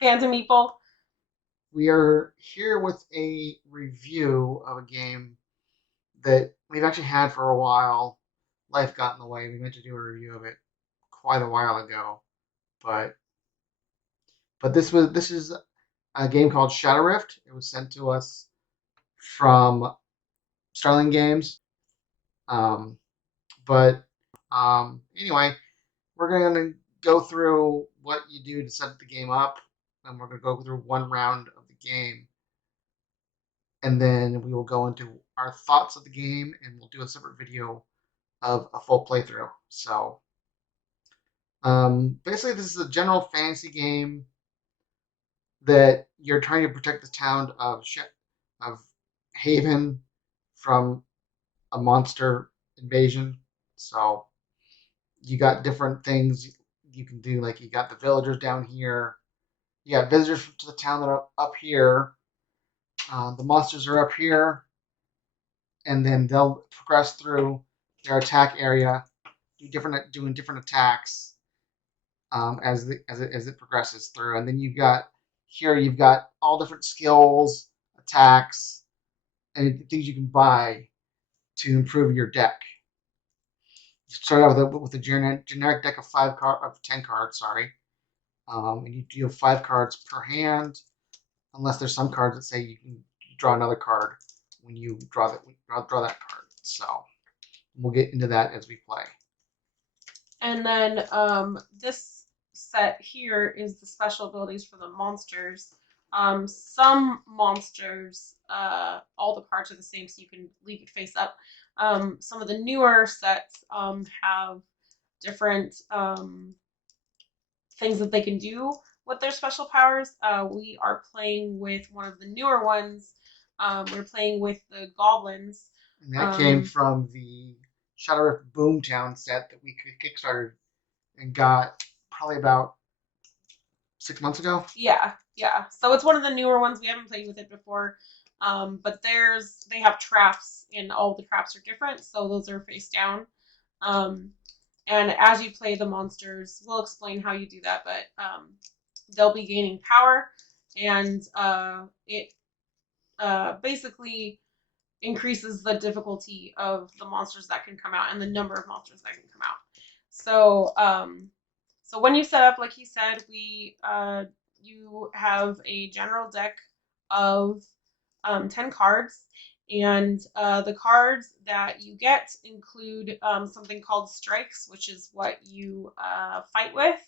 Fans of Meeple. We are here with a review of a game that we've actually had for a while. Life got in the way. We meant to do a review of it quite a while ago, but this is a game called ShadowRift. It was sent to us from Starling Games. Um, but anyway, we're going to go through what you do to set the game up, and we're going to go through one round of the game, and then we will go into our thoughts of the game, and we'll do a separate video of a full playthrough. So basically, this is a general fantasy game that you're trying to protect the town of Haven from a monster invasion. So you got different things you can do, like you got the villagers down here, you got visitors to the town that are up here. The monsters are up here, and then they'll progress through their attack area, doing different attacks as it progresses through. And then you've got all different skills, attacks, and things you can buy to improve your deck. You start out with a generic deck of 10 cards. Sorry, and you deal 5 cards per hand, unless there's some cards that say you can draw another card when you draw that card. So we'll get into that as we play. And then this set here is the special abilities for the monsters. Some monsters, all the cards are the same, so you can leave it face up. Some of the newer sets have different things that they can do with their special powers. We are playing with one of the newer ones. We're playing with the goblins. And that came from the ShadowRift Boomtown set that we kickstarted and got probably about 6 months ago. Yeah, yeah. So it's one of the newer ones. We haven't played with it before. But they have traps, and all the traps are different, so those are face down. Um, and as you play the monsters, we'll explain how you do that, but they'll be gaining power, and it basically increases the difficulty of the monsters that can come out and the number of monsters that can come out. So, so when you set up, like he said, you have a general deck of 10 cards, and the cards that you get include something called strikes, which is what you fight with.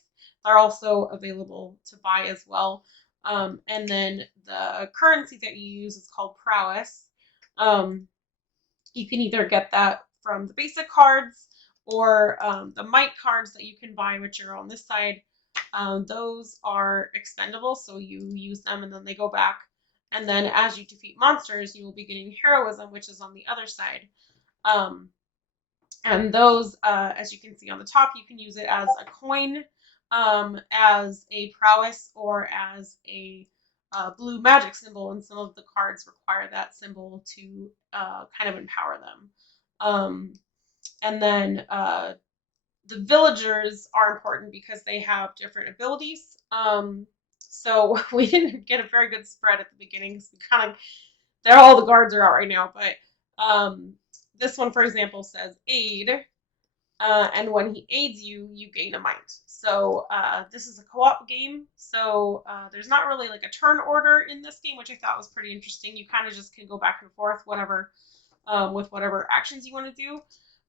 They're also available to buy as well. And then the currency that you use is called prowess. Um, you can either get that from the basic cards or the might cards that you can buy, which are on this side. Those are expendable, so you use them and then they go back. And then as you defeat monsters, you will be getting heroism, which is on the other side. Um, and those, as you can see on the top, you can use it as a coin, as a prowess, or as a blue magic symbol. And some of the cards require that symbol to kind of empower them. And then the villagers are important because they have different abilities. So we didn't get a very good spread at the beginning because we kind of, they're all the guards are out right now. But this one, for example, says aid. And when he aids you, you gain a might. So this is a co-op game. So there's not really like a turn order in this game, which I thought was pretty interesting. You kind of just can go back and forth, whatever, with whatever actions you want to do.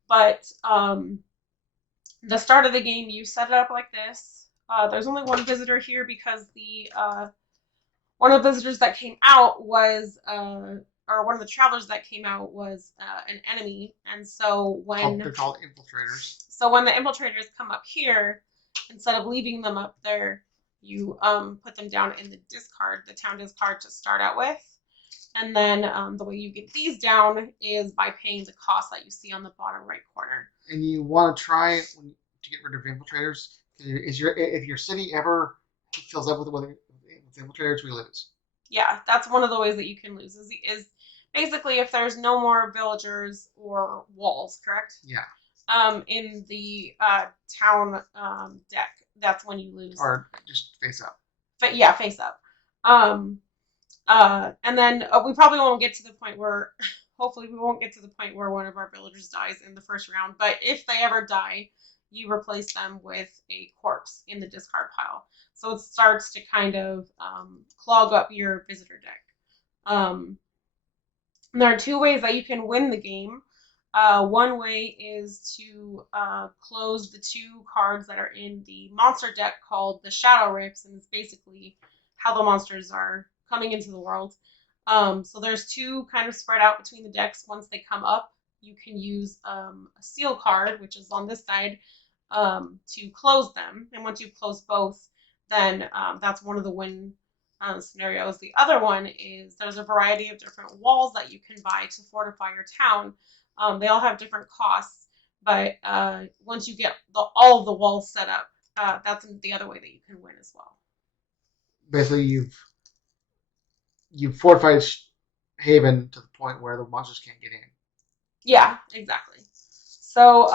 But the start of the game, you set it up like this. There's only one visitor here because the one of the visitors that came out was, or one of the travelers that came out was an enemy, and so They're called infiltrators. so when the infiltrators come up here, instead of leaving them up there, you put them down in the discard, the town discard to start out with. And then the way you get these down is by paying the cost that you see on the bottom right corner. And you want to try to get rid of infiltrators. If your city ever fills up with infiltrators, we lose. Yeah, that's one of the ways that you can lose. Is basically if there's no more villagers or walls, correct? Yeah. In the town deck, that's when you lose. Or just face up. Yeah, face up. Um, and then we probably won't get to the point where, hopefully, we won't get to the point where one of our villagers dies in the first round. But if they ever die, you replace them with a corpse in the discard pile. So it starts to kind of clog up your visitor deck. Um, and there are two ways that you can win the game. One way is to close the two cards that are in the monster deck called the ShadowRifts, and it's basically how the monsters are coming into the world. So there's two kind of spread out between the decks. Once they come up, you can use a seal card, which is on this side, to close them. And once you've closed both, then that's one of the win scenarios. The other one is there's a variety of different walls that you can buy to fortify your town. They all have different costs, but once you get all of the walls set up, that's the other way that you can win as well. Basically, you've fortified Haven to the point where the monsters can't get in. Yeah, exactly. So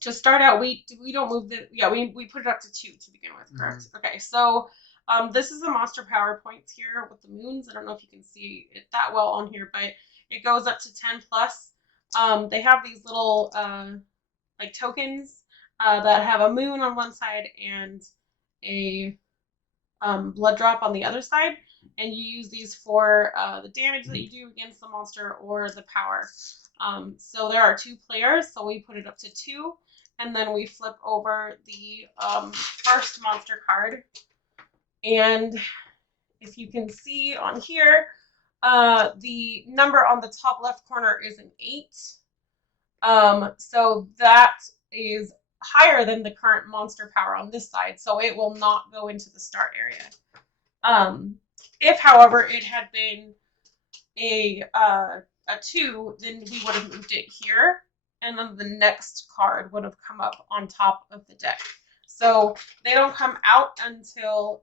to start out, we don't move the we put it up to 2 to begin with, correct? Mm-hmm. Okay, so this is the monster power points here with the moons. I don't know if you can see it that well on here, but it goes up to 10 plus. They have these little like tokens that have a moon on one side and a blood drop on the other side, and you use these for the damage that you do against the monster or the power. So there are 2 players, so we put it up to 2, and then we flip over the first monster card, and if you can see on here, the number on the top left corner is an 8. So that is higher than the current monster power on this side, so it will not go into the start area. If, however, it had been a 2, then we would have moved it here, and then the next card would have come up on top of the deck. So they don't come out until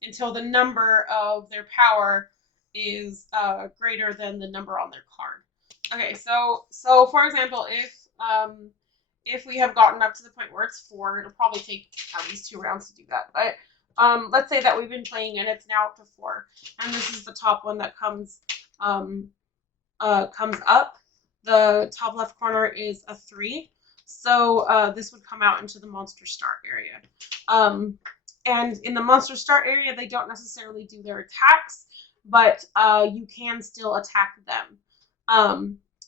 the number of their power is greater than the number on their card. Okay, so for example, if we have gotten up to the point where it's 4, it'll probably take at least 2 rounds to do that. But let's say that we've been playing and it's now up to 4, and this is the top one that comes up. The top left corner is a 3, so this would come out into the monster start area. And in the monster start area, they don't necessarily do their attacks, but you can still attack them.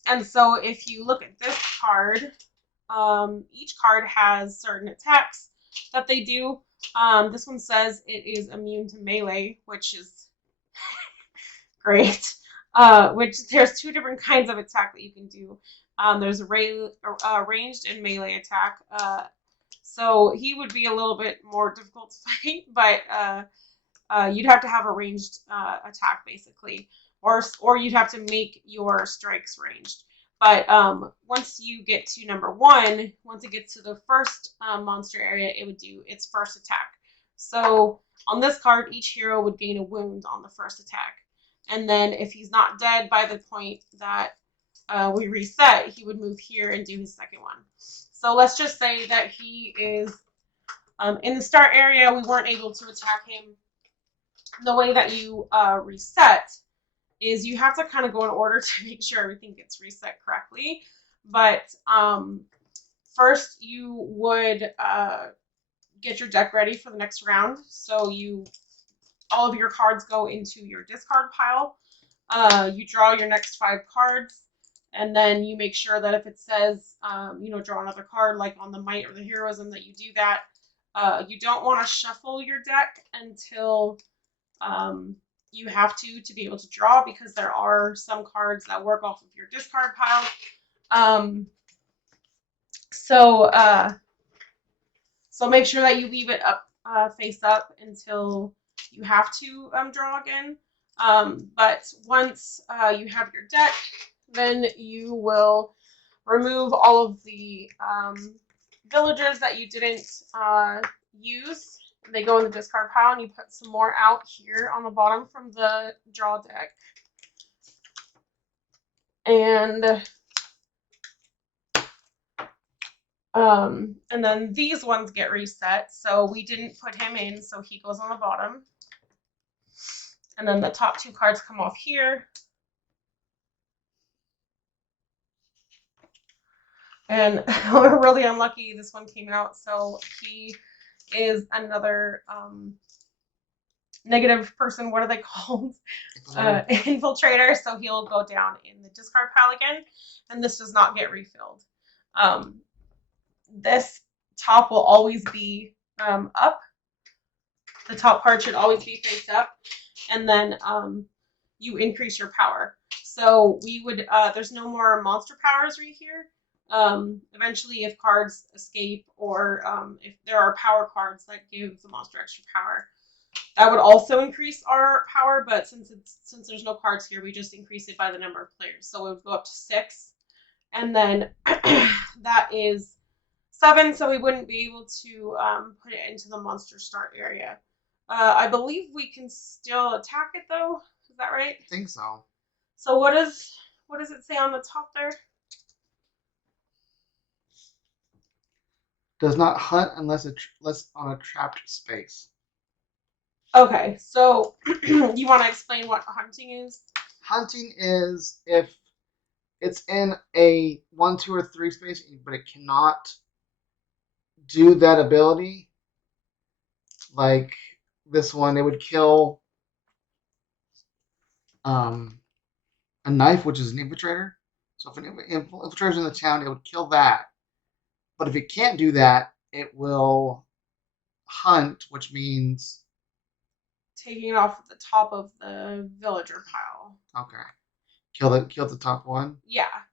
And so if you look at this card, each card has certain attacks that they do. This one says it is immune to melee, which is great. Which there's 2 different kinds of attack that you can do. There's a ranged and melee attack. So he would be a little bit more difficult to fight, but you'd have to have a ranged attack basically, or you'd have to make your strikes ranged. But once you get to number 1, once it gets to the first monster area, it would do its first attack. So on this card, each hero would gain a wound on the first attack. And then if he's not dead by the point that we reset, he would move here and do his second one. So let's just say that he is in the start area. We weren't able to attack him. The way that you reset is you have to kind of go in order to make sure everything gets reset correctly. But first you would get your deck ready for the next round. So all of your cards go into your discard pile. You draw your next 5 cards, and then you make sure that if it says, draw another card, like on the Might or the Heroism, that you do that. You don't want to shuffle your deck until you have to be able to draw, because there are some cards that work off of your discard pile. So make sure that you leave it up, face up, until you have to draw again. But once you have your deck, then you will remove all of the villagers that you didn't use. They go in the discard pile, and you put some more out here on the bottom from the draw deck. And And then these ones get reset. So we didn't put him in, so he goes on the bottom. And then the top 2 cards come off here. And we're really unlucky this one came out. So he is another negative person. What are they called? Infiltrator. So he'll go down in the discard pile again. And this does not get refilled. This top will always be up. The top part should always be face up. And then you increase your power. So we would, there's no more monster powers right here. Eventually, if cards escape or if there are power cards that give the monster extra power, that would also increase our power. But since there's no cards here, we just increase it by the number of players. So it would go up to 6, and then that is 7. So we wouldn't be able to put it into the monster start area. I believe we can still attack it though. Is that right? I think so. So what does it say on the top there? Does not hunt unless on a trapped space. Okay, so you want to explain what hunting is? Hunting is if it's in a 1, 2, or 3 space, but it cannot do that ability. Like this one, it would kill a knife, which is an infiltrator. So if an infiltrator is in the town, it would kill that. But if it can't do that, it will hunt, which means taking it off the top of the villager pile. Okay. Kill the top one? Yeah.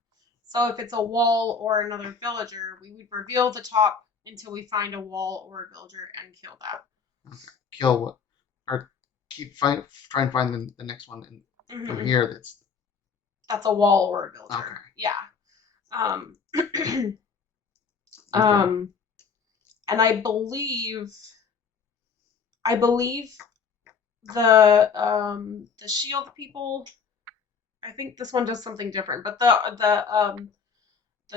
So if it's a wall or another villager, we would reveal the top until we find a wall or a villager and kill that. Okay. Kill what? Or try and find the next one from here that's a wall or a villager. Okay. Yeah. Okay. And I believe the shield people, I think this one does something different, but the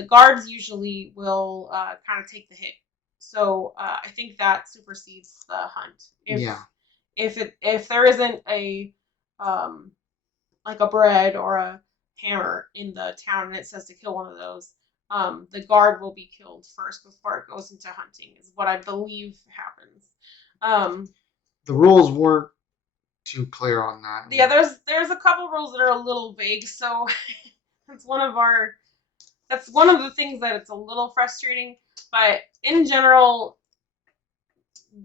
guards usually will kind of take the hit. So I think that supersedes the hunt. If there isn't a like a bread or a hammer in the town and it says to kill one of those, the guard will be killed first before it goes into hunting, is what I believe happens. The rules weren't too clear on that. Yeah, there's a couple rules that are a little vague, so that's one of the things that it's a little frustrating. But in general,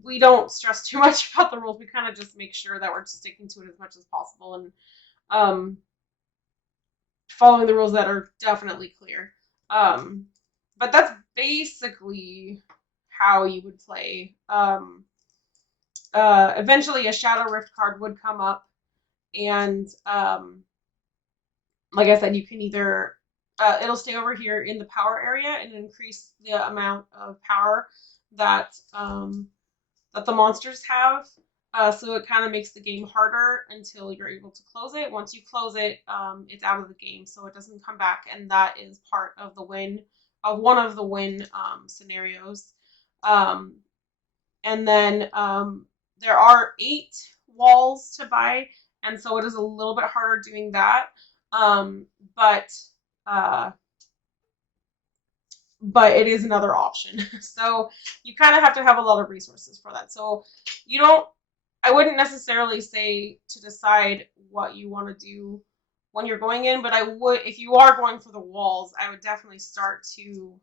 we don't stress too much about the rules. We kind of just make sure that we're sticking to it as much as possible and following the rules that are definitely clear. But that's basically how you would play. Eventually, a ShadowRift card would come up, and like I said, you can either it'll stay over here in the power area and increase the amount of power that that the monsters have. So it kind of makes the game harder until you're able to close it. Once you close it, it's out of the game, so it doesn't come back, and that is part of the win, of one of the win scenarios. And then there are 8 walls to buy, and so it is a little bit harder doing that. But it is another option. So you kind of have to have a lot of resources for that. So I wouldn't necessarily say to decide what you want to do when you're going in, but I would, if you are going for the walls, I would definitely start to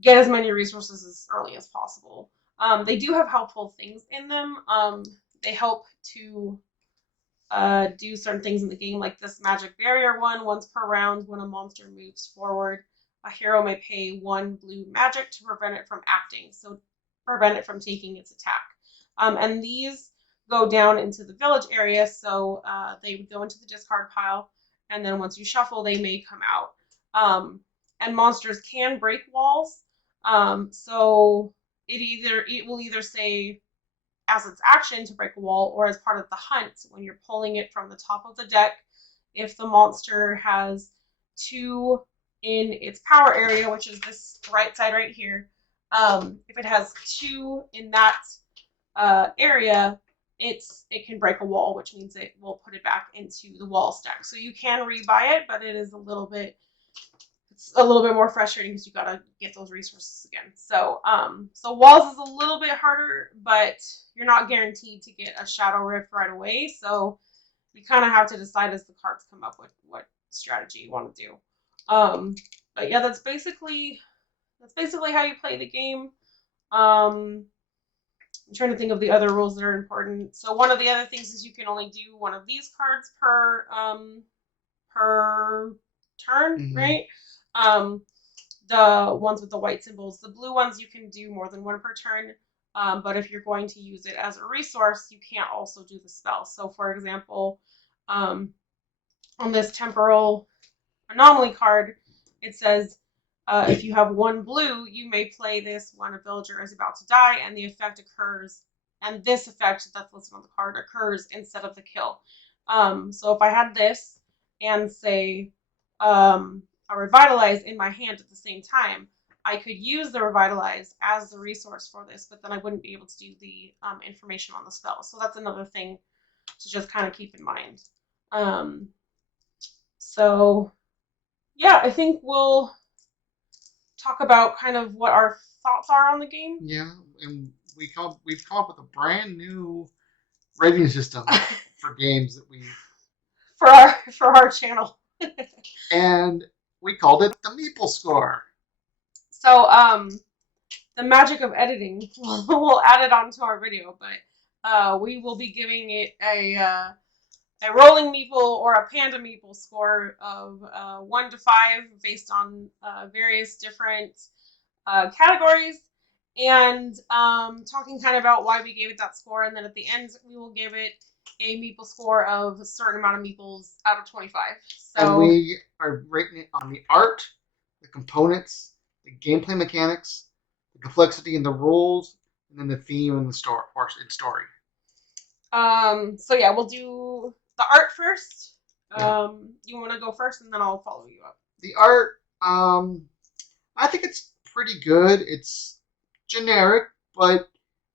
get as many resources as early as possible. They do have helpful things in them. They help to do certain things in the game, like this magic barrier one. Once per round, when a monster moves forward, a hero may pay 1 blue magic to prevent it from acting, so prevent it from taking its attack. And these go down into the village area, so they would go into the discard pile, and then once you shuffle, they may come out. And monsters can break walls, so it will either say as its action to break a wall or as part of the hunt when you're pulling it from the top of the deck. If the monster has 2 in its power area, which is this right side right here, if it has 2 in that area, it can break a wall, which means it will put it back into the wall stack. So you can rebuy it, but it is it's a little bit more frustrating because you gotta get those resources again. So walls is a little bit harder, but you're not guaranteed to get a Shadow Rift right away. So you kind of have to decide as the cards come up with what strategy you want to do. But yeah, that's basically how you play the game. I'm trying to think of the other rules that are important. So one of the other things is you can only do one of these cards per turn, right? Um, the ones with the white symbols. The blue ones you can do more than one per turn. But if you're going to use it as a resource, you can't also do the spell. So for example, um, on this temporal anomaly card, it says if you have 1 blue, you may play this when a villager is about to die, and the effect occurs, and this effect that's listed on the card occurs instead of the kill. So if I had this and say a revitalize in my hand at the same time, I could use the revitalize as the resource for this, but then I wouldn't be able to do the information on the spell. So that's another thing to just kind of keep in mind. Um, so yeah, I think we'll talk about kind of what our thoughts are on the game. Yeah, and we've come up with a brand new rating system for games that we for our channel. and we called it the Meeple score. So the magic of editing, we'll add it onto our video, but we will be giving it a rolling meeple or a panda meeple score of 1 to 5 based on various different categories, and talking kind of about why we gave it that score. And then at the end, we will give it a meeple score of a certain amount of meeples out of 25. So, and we are rating it on the art, the components, the gameplay mechanics, the complexity in the rules, and then the theme and the story. So yeah, we'll do the art first. You want to go first, and then I'll follow you up. The art, I think it's pretty good. It's generic, but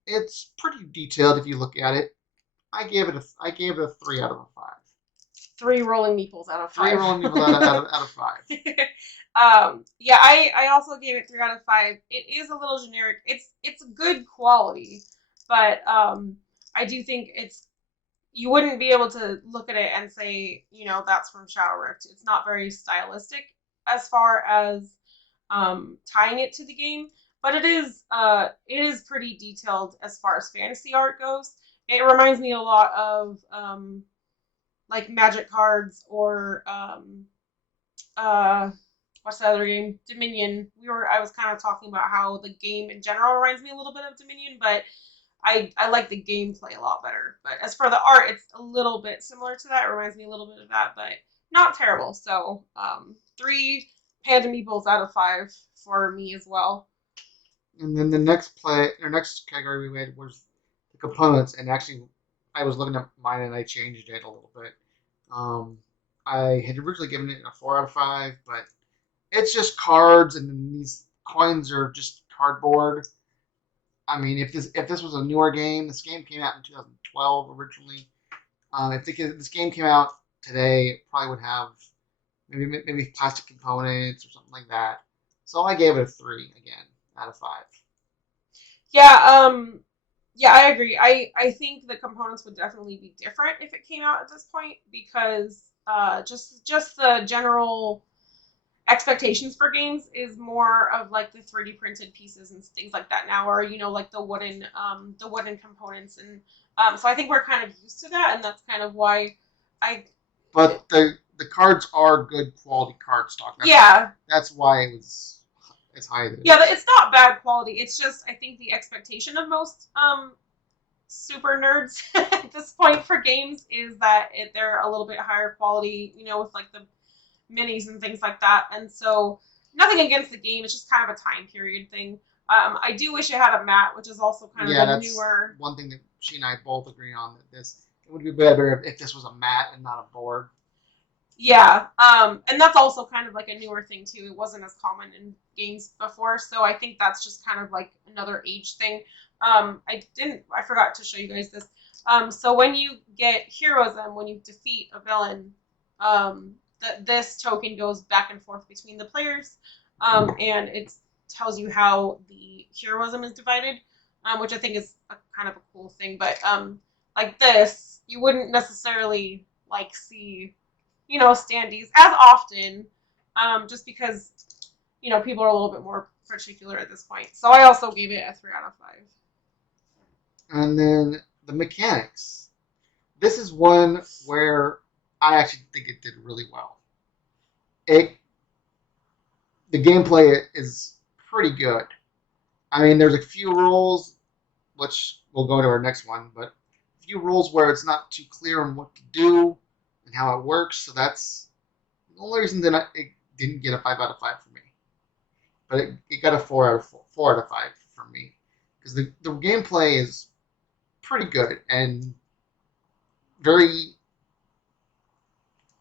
it's pretty detailed if you look at it. I gave it a 3 out of a 5. 3 rolling meeples out of 5. 3 rolling meeples out of 5. Yeah, I also gave it 3 out of 5. It is a little generic. It's good quality, but I do think you wouldn't be able to look at it and say, that's from ShadowRift. It's not very stylistic as far as tying it to the game, but it is pretty detailed as far as fantasy art goes. It reminds me a lot of like Magic cards or what's the other game? Dominion. I was kind of talking about how the game in general reminds me a little bit of Dominion, but I like the gameplay a lot better. But as for the art, it's a little bit similar to that. It reminds me a little bit of that, but not terrible. So 3 panda meeples out of 5 for me as well. And then the next category we made was the components, and actually, I was looking at mine and I changed it a little bit. I had originally given it a 4 out of 5, but it's just cards, and then these coins are just cardboard. I mean, if this was a newer game, this game came out in 2012 originally. If this game came out today, it probably would have maybe plastic components or something like that. So I gave it a 3 again out of 5. Yeah, I agree. I think the components would definitely be different if it came out at this point, because just the general expectations for games is more of like the 3D printed pieces and things like that now, or like the wooden components, and so I think we're kind of used to that, and that's kind of why I. But the cards are good quality card stock. That's why it's high. Yeah, it's not bad quality. It's just I think the expectation of most super nerds at this point for games is that they're a little bit higher quality, with like the minis and things like that. And so nothing against the game, it's just kind of a time period thing. I do wish it had a mat, which is also kind of a newer. One thing that she and I both agree on, that it would be better if this was a mat and not a board. Yeah, and that's also kind of like a newer thing too. It wasn't as common in games before, so I think that's just kind of like another age thing. I forgot to show you guys this. So when you get heroism, when you defeat a villain, this token goes back and forth between the players, and it tells you how the heroism is divided, which I think is a kind of a cool thing. But like this, you wouldn't necessarily like see standees as often, just because people are a little bit more particular at this point. So I also gave it a 3 out of 5. And then the mechanics. This is one where I actually think it did really well. It The gameplay is pretty good. I mean, there's a few rules, which we'll go to our next one, but a few rules where it's not too clear on what to do and how it works. So that's the only reason that it didn't get a 5 out of 5 for me. But it got a 4 out of 5 for me because the gameplay is pretty good and very.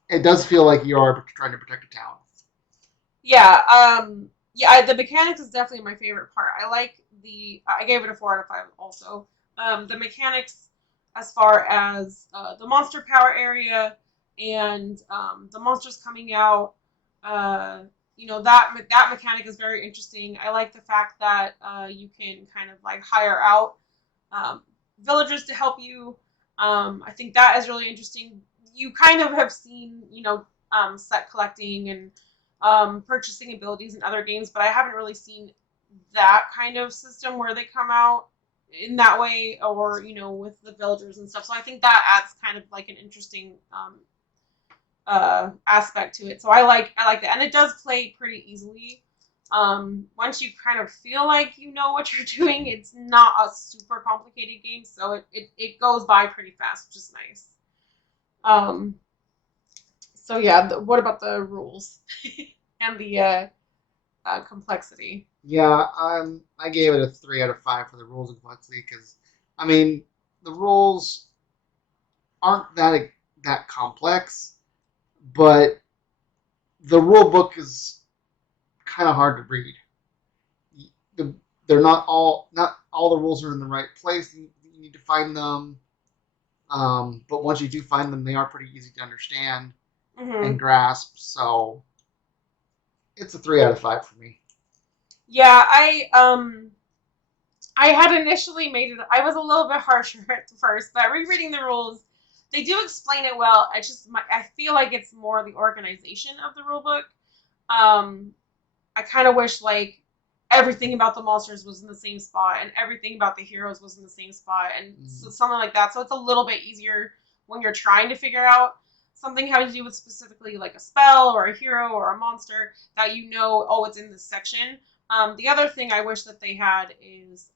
It does feel like you are trying to protect a town. Yeah, the mechanics is definitely my favorite part. I like I gave it a 4 out of 5 also. The mechanics, as far as the monster power area and the monsters coming out, uh, that mechanic is very interesting. I like the fact that you can kind of like hire out um, villagers to help you. I think that is really interesting. You kind of have seen, set collecting and purchasing abilities in other games, but I haven't really seen that kind of system where they come out in that way, or with the villagers and stuff. So I think that adds kind of like an interesting aspect to it. So I like that, and it does play pretty easily. Once you kind of feel like you know what you're doing, it's not a super complicated game, so it goes by pretty fast, which is nice. Um, so yeah, what about the rules and the complexity? Yeah, I gave it a 3 out of 5 for the rules and complexity because, I mean, the rules aren't that complex, but the rule book is kind of hard to read. The, they're not all the rules are in the right place. You need to find them, but once you do find them, they are pretty easy to understand and Hmm. grasp. So it's a 3 out of 5 for me. Yeah, I had initially made it. I was a little bit harsher at first, but rereading the rules, they do explain it well. I feel like it's more the organization of the rule book. Um, I kind of wish like everything about the monsters was in the same spot and everything about the heroes was in the same spot and so Mm. something like that. So it's a little bit easier when you're trying to figure out something having to do with specifically like a spell or a hero or a monster that oh, it's in this section. The other thing I wish that they had is,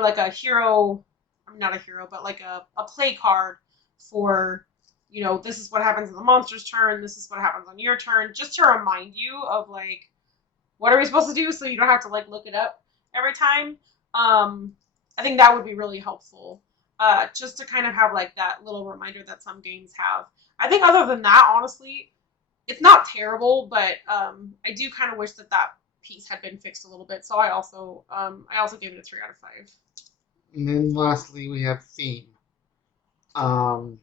like a hero, I mean, not a hero, but like a play card for, this is what happens in the monster's turn, this is what happens on your turn, just to remind you of like, what are we supposed to do so you don't have to like look it up every time. Um, I think that would be really helpful. Just to kind of have like that little reminder that some games have. I think other than that, honestly, it's not terrible, but I do kind of wish that piece had been fixed a little bit. So I also gave it a 3 out of 5. And then lastly, we have theme. Um,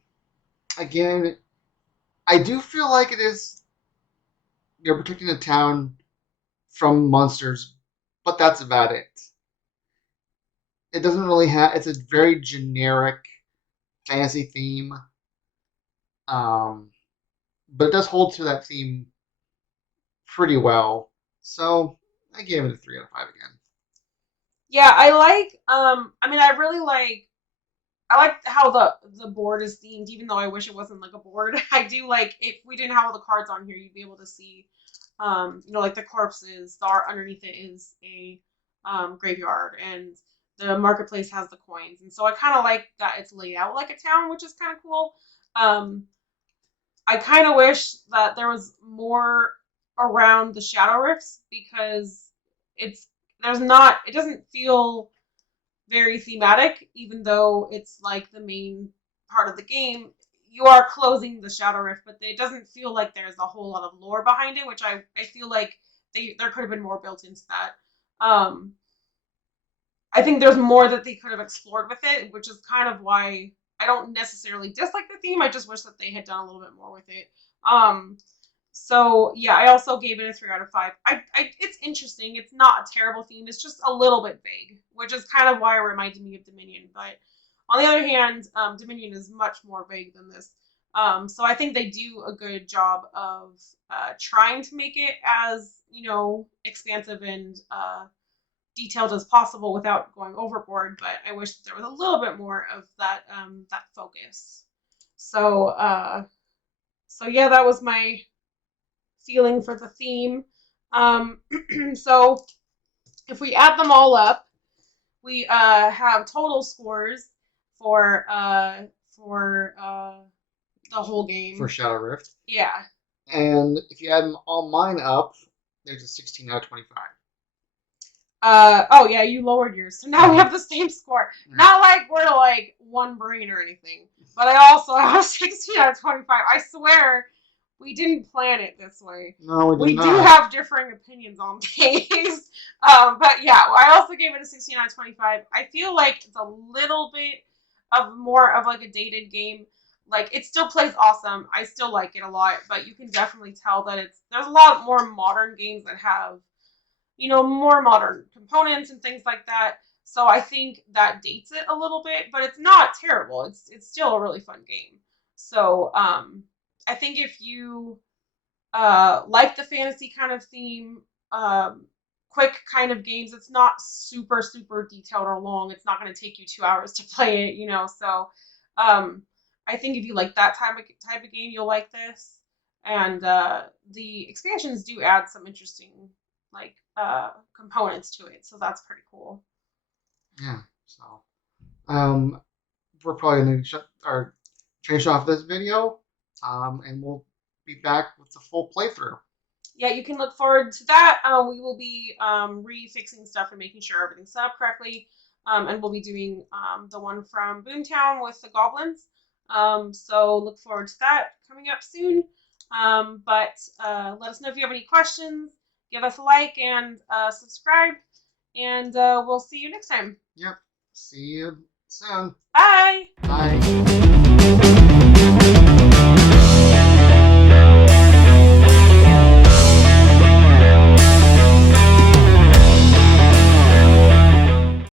Again, I do feel like it is you're protecting the town from monsters, but that's about it. It doesn't really have. It's a very generic fantasy theme, um, but it does hold to that theme pretty well. So I gave it a 3 out of 5 again. Yeah, I mean, I like how the board is themed, even though I wish it wasn't like a board. I do like if we didn't have all the cards on here, you'd be able to see, like the corpses. The art underneath it is a graveyard, and the marketplace has the coins. And so I kind of like that it's laid out like a town, which is kind of cool. Um, I kind of wish that there was more around the shadow rifts because it's there's not. It doesn't feel very thematic, even though it's like the main part of the game. you are closing the Shadow Rift, but it doesn't feel like there's a whole lot of lore behind it, which I feel like there could have been more built into that. Um, I think there's more that they could have explored with it, which is kind of why I don't necessarily dislike the theme. I just wish that they had done a little bit more with it. Um, so yeah, I also gave it a 3 out of 5. It's interesting. It's not a terrible theme. It's just a little bit vague, which is kind of why it reminded me of Dominion. But on the other hand, Dominion is much more vague than this. So I think they do a good job of trying to make it as expansive and detailed as possible without going overboard. But I wish that there was a little bit more of that focus. So so yeah, that was my feeling for the theme. Um, so if we add them all up, we have total scores for the whole game. For Shadow Rift. Yeah. And if you add all mine up, there's a 16 out of 25. Oh yeah, you lowered yours, so now we have the same score. Yeah. Not like we're like one brain or anything, but I also have 16 out of 25. I swear, we didn't plan it this way. No, we did not. We do have differing opinions on things, but yeah, I also gave it a 16 out of 25. I feel like it's a little bit of more of like a dated game. Like it still plays awesome. I still like it a lot, but you can definitely tell that there's a lot more modern games that have more modern components and things like that. So I think that dates it a little bit, but it's not terrible. It's still a really fun game. So I think if you like the fantasy kind of theme, quick kind of games, it's not super super detailed or long. It's not going to take you 2 hours to play it, So I think if you like that type of game, you'll like this. And the expansions do add some interesting like components to it, so that's pretty cool. Yeah. So we're probably going to finish off this video, and we'll be back with the full playthrough. Yeah, you can look forward to that. We will be refixing stuff and making sure everything's set up correctly, and we'll be doing the one from Boomtown with the goblins. So look forward to that coming up soon. But let us know if you have any questions. Give us a like and subscribe, and we'll see you next time. Yep. See you soon. Bye. Bye.